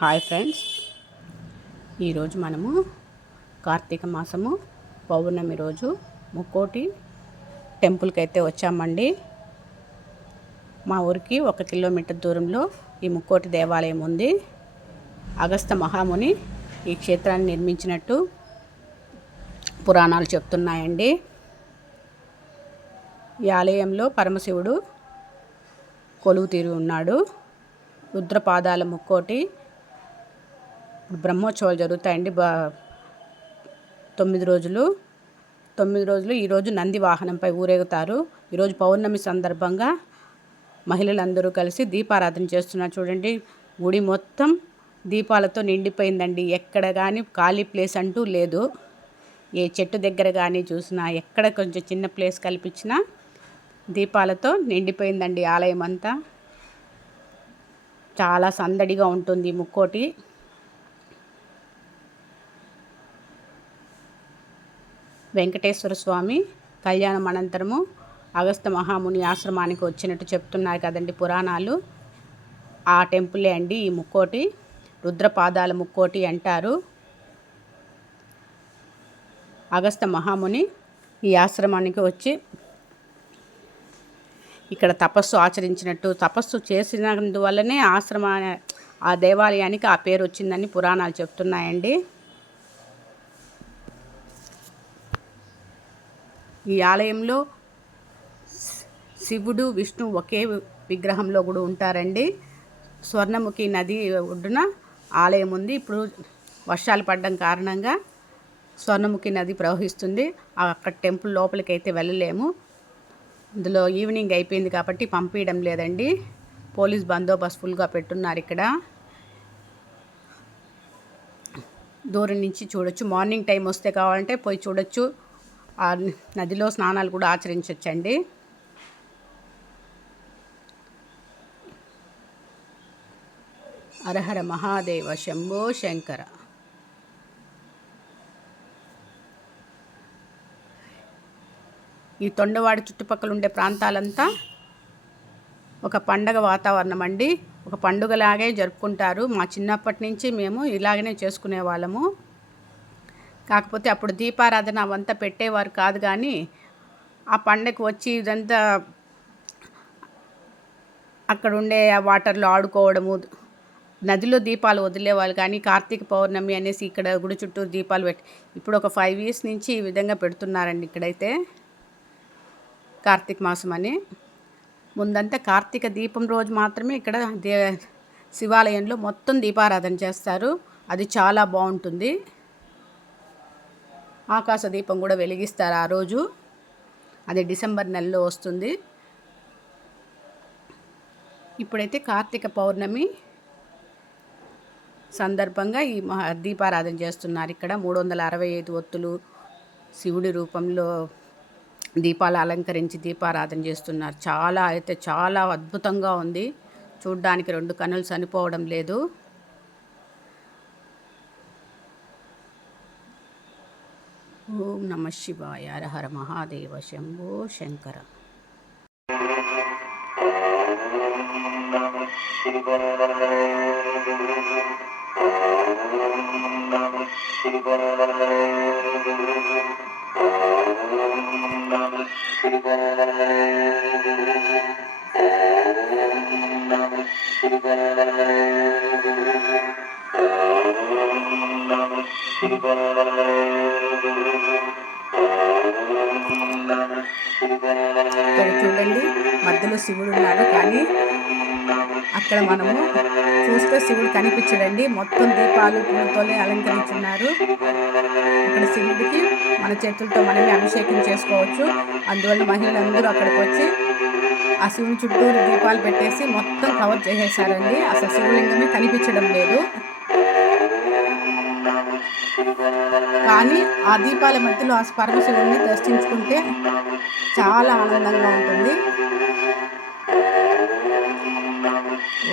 Hi friends. ఈరోజు మనము కార్తీక మాసము పౌర్ణమి రోజు ముక్కోటి టెంపుల్కి అయితే వచ్చామండి. మా ఊరికి ఒక కిలోమీటర్ దూరంలో ఈ ముక్కోటి దేవాలయం ఉంది. అగస్త మహాముని ఈ క్షేత్రాన్ని నిర్మించినట్టు పురాణాలు చెప్తున్నాయండి. ఈ ఆలయంలో పరమశివుడు కొలువు తీరి ఉన్నాడు. రుద్రపాదాల ముక్కోటి ఇప్పుడు బ్రహ్మోత్సవాలు జరుగుతాయండి. బా తొమ్మిది రోజులు. తొమ్మిది రోజులు ఈరోజు నంది వాహనంపై ఊరేగుతారు. ఈరోజు పౌర్ణమి సందర్భంగా మహిళలందరూ కలిసి దీపారాధన చేస్తున్నారు. చూడండి గుడి మొత్తం దీపాలతో నిండిపోయిందండి. ఎక్కడ కానీ ఖాళీ ప్లేస్ అంటూ లేదు. ఏ చెట్టు దగ్గర కానీ చూసినా ఎక్కడ కొంచెం చిన్న ప్లేస్ కల్పించినా దీపాలతో నిండిపోయిందండి ఆలయం అంతా చాలా సందడిగా ఉంటుంది ముక్కోటి. వెంకటేశ్వర స్వామి కళ్యాణం అనంతరము అగస్త మహాముని ఆశ్రమానికి వచ్చినట్టు చెప్తున్నారు కదండి పురాణాలు. ఆ టెంపులే అండి ఈ ముక్కోటి. రుద్రపాదాల ముక్కోటి అంటారు. అగస్త మహాముని ఈ ఆశ్రమానికి వచ్చి ఇక్కడ తపస్సు ఆచరించినట్టు తపస్సు చేసినందువల్లనే ఆశ్రమ ఆ దేవాలయానికి ఆ పేరు వచ్చిందని పురాణాలు చెప్తున్నాయండి. ఈ ఆలయంలో శివుడు విష్ణు ఒకే విగ్రహంలో కూడా ఉంటారండి. స్వర్ణముఖి నది ఒడ్డున ఆలయం ఉంది. ఇప్పుడు వర్షాలు పడడం కారణంగా స్వర్ణముఖి నది ప్రవహిస్తుంది. అక్కడ టెంపుల్ లోపలికి అయితే వెళ్ళలేము. ఇందులో ఈవినింగ్ అయిపోయింది కాబట్టి పంపించడం లేదండి. పోలీస్ బందోబస్తు ఫుల్గా పెట్టున్నారు ఇక్కడ. దూరం నుంచి చూడొచ్చు. మార్నింగ్ టైం వస్తే కావాలంటే పోయి చూడొచ్చు. ఆ నదిలో స్నానాలు కూడా ఆచరించవచ్చండి హరహర మహాదేవ శంభో శంకర. ఈ తొండవాడి చుట్టుపక్కల ఉండే ప్రాంతాలంతా ఒక పండగ వాతావరణం అండి ఒక పండుగలాగే జరుపుకుంటారు. మా చిన్నప్పటి నుంచి మేము ఇలాగనే చేసుకునే వాళ్ళము కాకపోతే అప్పుడు దీపారాధన అవంతా పెట్టేవారు కాదు కానీ ఆ పండగకి వచ్చి ఇదంతా అక్కడ ఉండే ఆ వాటర్లో ఆడుకోవడము నదిలో దీపాలు వదిలేవాళ్ళు కానీ కార్తీక పౌర్ణమి అనేసి ఇక్కడ గుడి చుట్టూ దీపాలు పెట్టి ఇప్పుడు ఒక ఫైవ్ ఇయర్స్ నుంచి ఈ విధంగా పెడుతున్నారండి ఇక్కడైతే కార్తీక మాసం అని. ముందంతా కార్తీక దీపం రోజు మాత్రమే ఇక్కడ దే శివాలయంలో మొత్తం దీపారాధన చేస్తారు. అది చాలా బాగుంటుంది. ఆకాశ దీపం కూడా వెలిగిస్తారు ఆ రోజు. అది డిసెంబర్ నెలలో వస్తుంది. ఇప్పుడైతే కార్తీక పౌర్ణమి సందర్భంగా ఈ మహా దీపారాధన చేస్తున్నారు ఇక్కడ. మూడు వందల అరవై ఐదు ఒత్తులు శివుడి రూపంలో దీపాలు అలంకరించి దీపారాధన చేస్తున్నారు. చాలా అయితే చాలా అద్భుతంగా ఉంది. చూడ్డానికి రెండు కన్నులు చనిపోవడం లేదు. ఓం నమ శివాయ హర హర మహాదేవ శంభో శంకర ఇక్కడ మధ్యలో శివుడు ఉన్నాడు కానీ అక్కడ మనము చూస్తే శివుడు కనిపించడండి. మొత్తం దీపాలు పూలతోనే అలంకరించున్నారు. ఇక్కడ శివుడికి మన చేతులతో మనమే అభిషేకం చేసుకోవచ్చు. అందువల్ల మహిళలందరూ అక్కడికి వచ్చి ఆ శివుని చుట్టూరు దీపాలు పెట్టేసి మొత్తం కవర్ చేసేసారండి. అసలు శివలింగమే కనిపించడం లేదు. కానీ ఆ దీపాల మధ్యలో ఆ పరమశివుడిని దర్శించుకుంటే చాలా ఆనందంగా ఉంటుంది.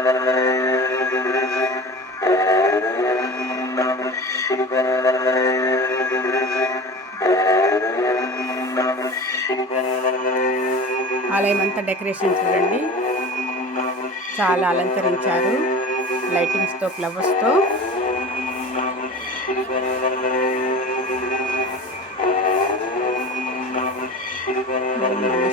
ఆలయం అంతా డెకరేషన్ చూడండి. చాలా అలంకరించారు. లైటింగ్స్తో ఫ్లవర్స్తో ఓం నమః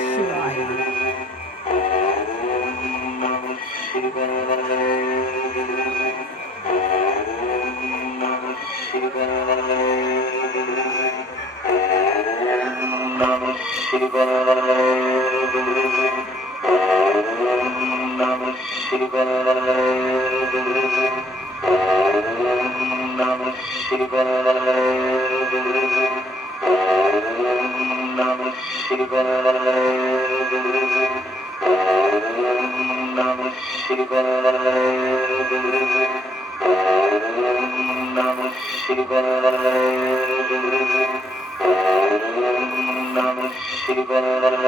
Thank you.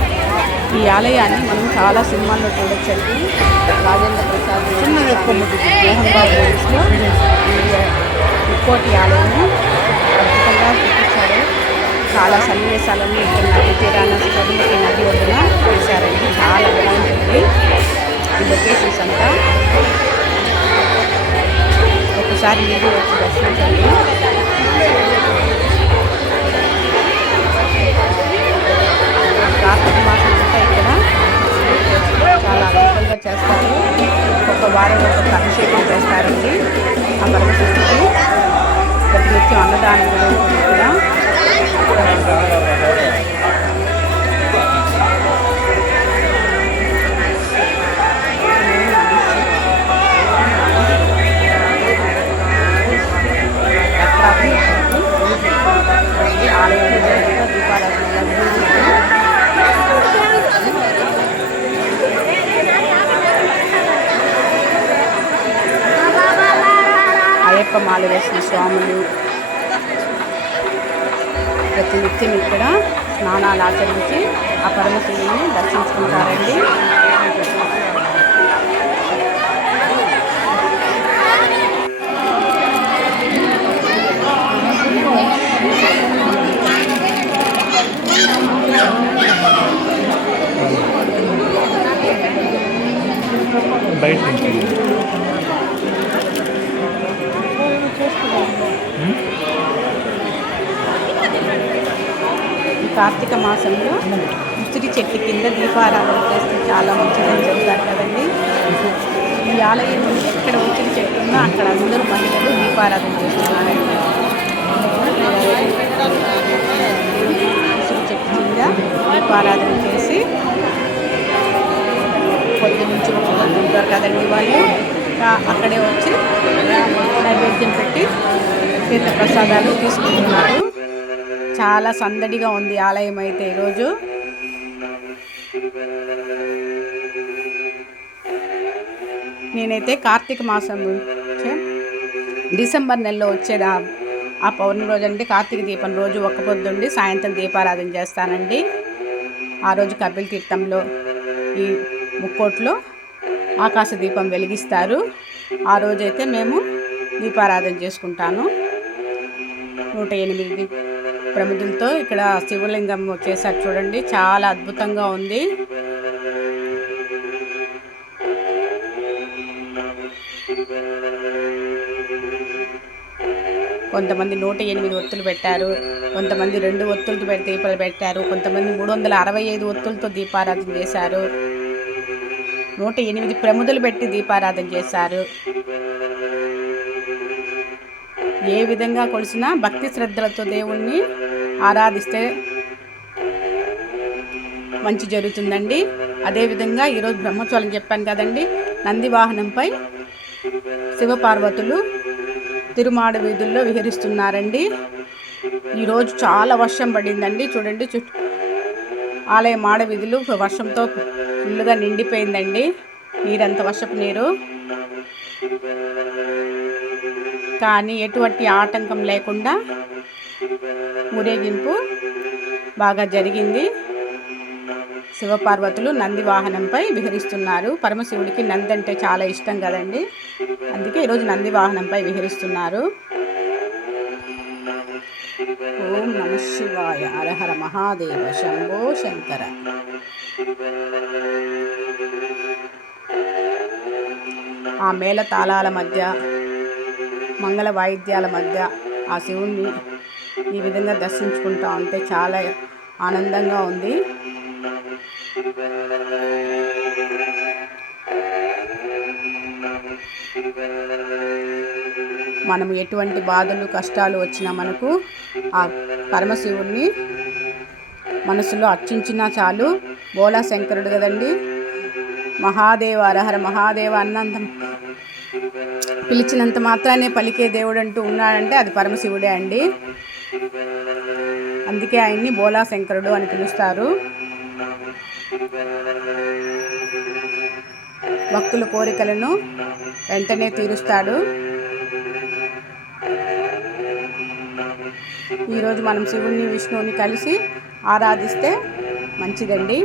ఈ ఆలయాన్ని మనం చాలా సినిమాల్లో చూడొచ్చండి. రాజేంద్ర ప్రసాద్ మోహన్ బాబు మూవీస్లో ఈ కోటి ఆలయము అద్భుతంగా చూపించారు. చాలా సన్నివేశాలను ఇక్కడ నది తీరాన సరస్వతి నది చేశారండి చాలా బాగుంటుంది. ఈ లొకేషన్స్ అంతా. ఒకసారి మీరు వచ్చి దర్శించండి. చాలా అద్భుతంగా చేస్తారు. ఒక్కొక్క వారం ఒక్కొక్క అభిషేకం చేస్తారండి. ఆ పరమశివుడికి ప్రతి నిత్యం అన్నదానం కూడా ఆలయం అయ్యప్ప మాల వేసిన స్వాములు. ప్రతి నిత్యం ఇక్కడ స్నానాలు ఆచరించి ఆ పరమశివుని దర్శించుకుంటారండి. బయట కార్తీక మాసంలో ఉసిరి చెట్టు కింద దీపారాధన చేస్తే చాలా మంచిదని చెప్తారు కదండి. ఈ ఆలయం ఎక్కడ ఉసిరి చెట్టు ఉన్నా అక్కడ అందరూ మహిళలు దీపారాధన చేస్తున్నారండి. ఉసిరి చెట్టు కింద దీపారాధన చేసి పొద్దు నుంచి ఉంటారు కదండి వాళ్ళు. అక్కడే వచ్చి నైవేద్యం పెట్టి తీర్థ ప్రసాదాలు తీసుకుంటున్నారు. చాలా సందడిగా ఉంది ఆలయం అయితే ఈరోజు. నేనైతే కార్తీక మాసం డిసెంబర్ నెలలో వచ్చేది? ఆ- ఆ పౌర్ణమి రోజు అంటే కార్తీక దీపం రోజు ఒక్క పొద్దుండి సాయంత్రం దీపారాధన చేస్తానండి. ఆ రోజు కపిల్ తీర్థంలో ఈ ముక్కోట్లో ఆకాశ దీపం వెలిగిస్తారు. ఆ రోజైతే మేము దీపారాధన చేసుకుంటాను. నూట ఎనిమిది ప్రమిదులతో ఇక్కడ శివలింగం చేశారు చూడండి. చాలా అద్భుతంగా ఉంది. కొంతమంది నూట ఎనిమిది ఒత్తులు పెట్టారు. కొంతమంది రెండు ఒత్తులతో పెట్టి దీపాలు పెట్టారు. కొంతమంది మూడు వందల అరవై ఐదు ఒత్తులతో దీపారాధన చేశారు. నూట ఎనిమిది ప్రముదలు పెట్టి దీపారాధన చేశారు. ఏ విధంగా కొలిసినా భక్తి శ్రద్ధలతో దేవుణ్ణి ఆరాధిస్తే మంచి జరుగుతుందండి. అదేవిధంగా ఈరోజు బ్రహ్మోత్సవాలు చెప్పాను కదండి. నంది వాహనంపై శివపార్వతులు తిరుమాడ వీధుల్లో విహరిస్తున్నారండి. ఈరోజు చాలా వర్షం పడిందండి. చూడండి చుట్టూ ఆలయ మాడ వీధులు వర్షంతో ఫుల్గా నిండిపోయిందండి. నీరంత వర్షపు నీరు కానీ ఎటువంటి ఆటంకం లేకుండా ఊరేగింపు బాగా జరిగింది. శివపార్వతులు నంది వాహనంపై విహరిస్తున్నారు. పరమశివుడికి నంది అంటే చాలా ఇష్టం కదండి. అందుకే ఈరోజు నంది వాహనంపై విహరిస్తున్నారు. ఓం నమ శివాయ. హరహర మహాదేవ శంభో శంకర. ఆ మేళ తాళాల మధ్య మంగళ వాయిద్యాల మధ్య ఆ శివుణ్ణి ఈ విధంగా దర్శించుకుంటా ఉంటే చాలా ఆనందంగా ఉంది. మనం ఎటువంటి బాధలు కష్టాలు వచ్చినా మనకు ఆ పరమశివుణ్ణి మనసులో అర్చించినా చాలు. బోలా శంకరుడు కదండి. మహాదేవ అరహర మహాదేవ అన్నంతం పిలిచినంత మాత్రానే పలికే దేవుడు అంటూ ఉన్నాడంటే అది పరమశివుడే అండి. అందుకే ఆయన్ని బోలా శంకరుడు అని పిలుస్తారు. భక్తుల కోరికలను వెంటనే తీరుస్తాడు. ఈరోజు మనం శివుణ్ణి విష్ణువుని కలిసి ఆరాధిస్తే మంచిదండి.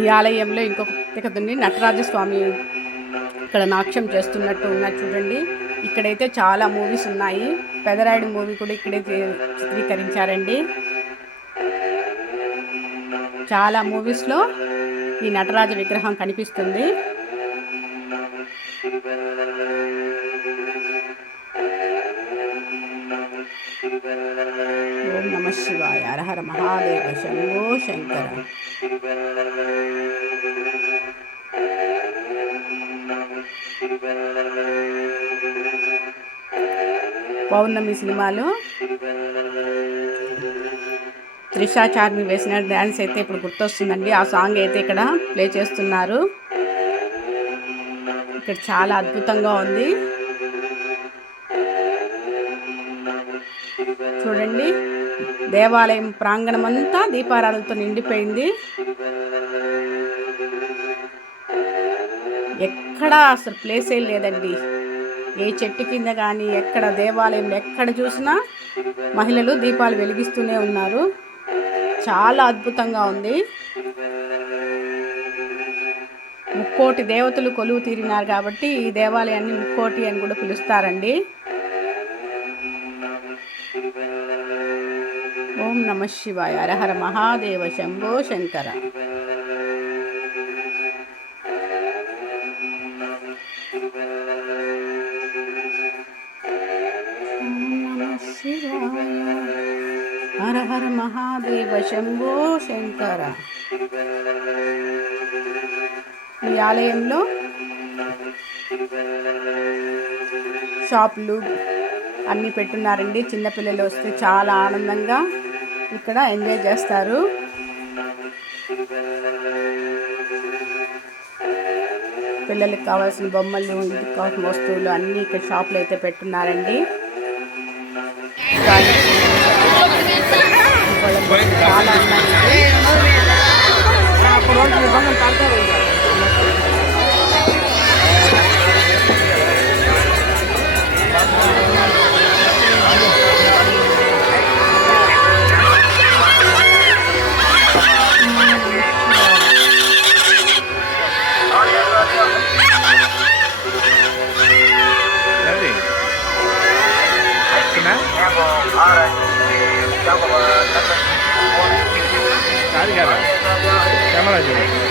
ఈ ఆలయంలో ఇంకొక ప్రత్యేకత ఉంది. నటరాజ స్వామి ఇక్కడ నాట్యం చేస్తున్నట్టు ఉన్నది చూడండి. ఇక్కడైతే చాలా మూవీస్ ఉన్నాయి. పెదరాయుడు మూవీ కూడా ఇక్కడే చిత్రీకరించారండి. చాలా మూవీస్లో ఈ నటరాజ విగ్రహం కనిపిస్తుంది. ఓం నమ శివాయ. హరహర మహాదేవ శంభో శంకర. పౌర్ణమి సినిమాలో. త్రిషా చార్మి వేసిన డ్యాన్స్ అయితే ఇప్పుడు గుర్తొస్తుందండి. ఆ సాంగ్ అయితే ఇక్కడ ప్లే చేస్తున్నారు. ఇక్కడ చాలా అద్భుతంగా ఉంది. చూడండి. దేవాలయం ప్రాంగణం అంతా దీపారాధనతో నిండిపోయింది. ఎక్కడా అసలు ప్లేసే లేదండి. ఏ చెట్టు కింద కానీ ఎక్కడ దేవాలయంలో ఎక్కడ చూసినా మహిళలు దీపాలు వెలిగిస్తూనే ఉన్నారు. చాలా అద్భుతంగా ఉంది. ముక్కోటి దేవతలు కొలువు తీరినారు కాబట్టి ఈ దేవాలయాన్ని ముక్కోటి అని కూడా పిలుస్తారండి. ఓం నమ శివాయ. హరహర మహాదేవ శంభో శంకర. శంభో శంకర. ఈ ఆలయంలో షాపులు అన్నీ పెట్టున్నారండి. చిన్నపిల్లలు వస్తే చాలా ఆనందంగా ఇక్కడ ఎంజాయ్ చేస్తారు. పిల్లలకి కావాల్సిన బొమ్మలు ఇంటికి కావాల్సిన వస్తువులు అన్నీ ఇక్కడ షాపులు అయితే పెట్టున్నారండి. చాలా ఉన్నాయండి అది Radzie.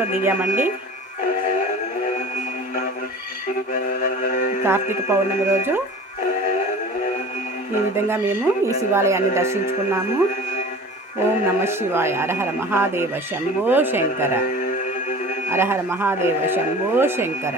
ఇక్కడ ఫోటో దిగామండి. కార్తీక పౌర్ణమి రోజు ఈ విధంగా మేము ఈ శివాలయాన్ని దర్శించుకున్నాము. ఓం నమ శివాయ. అరహర మహాదేవ శంభో శంకర. అరహర మహాదేవ శంభో శంకర.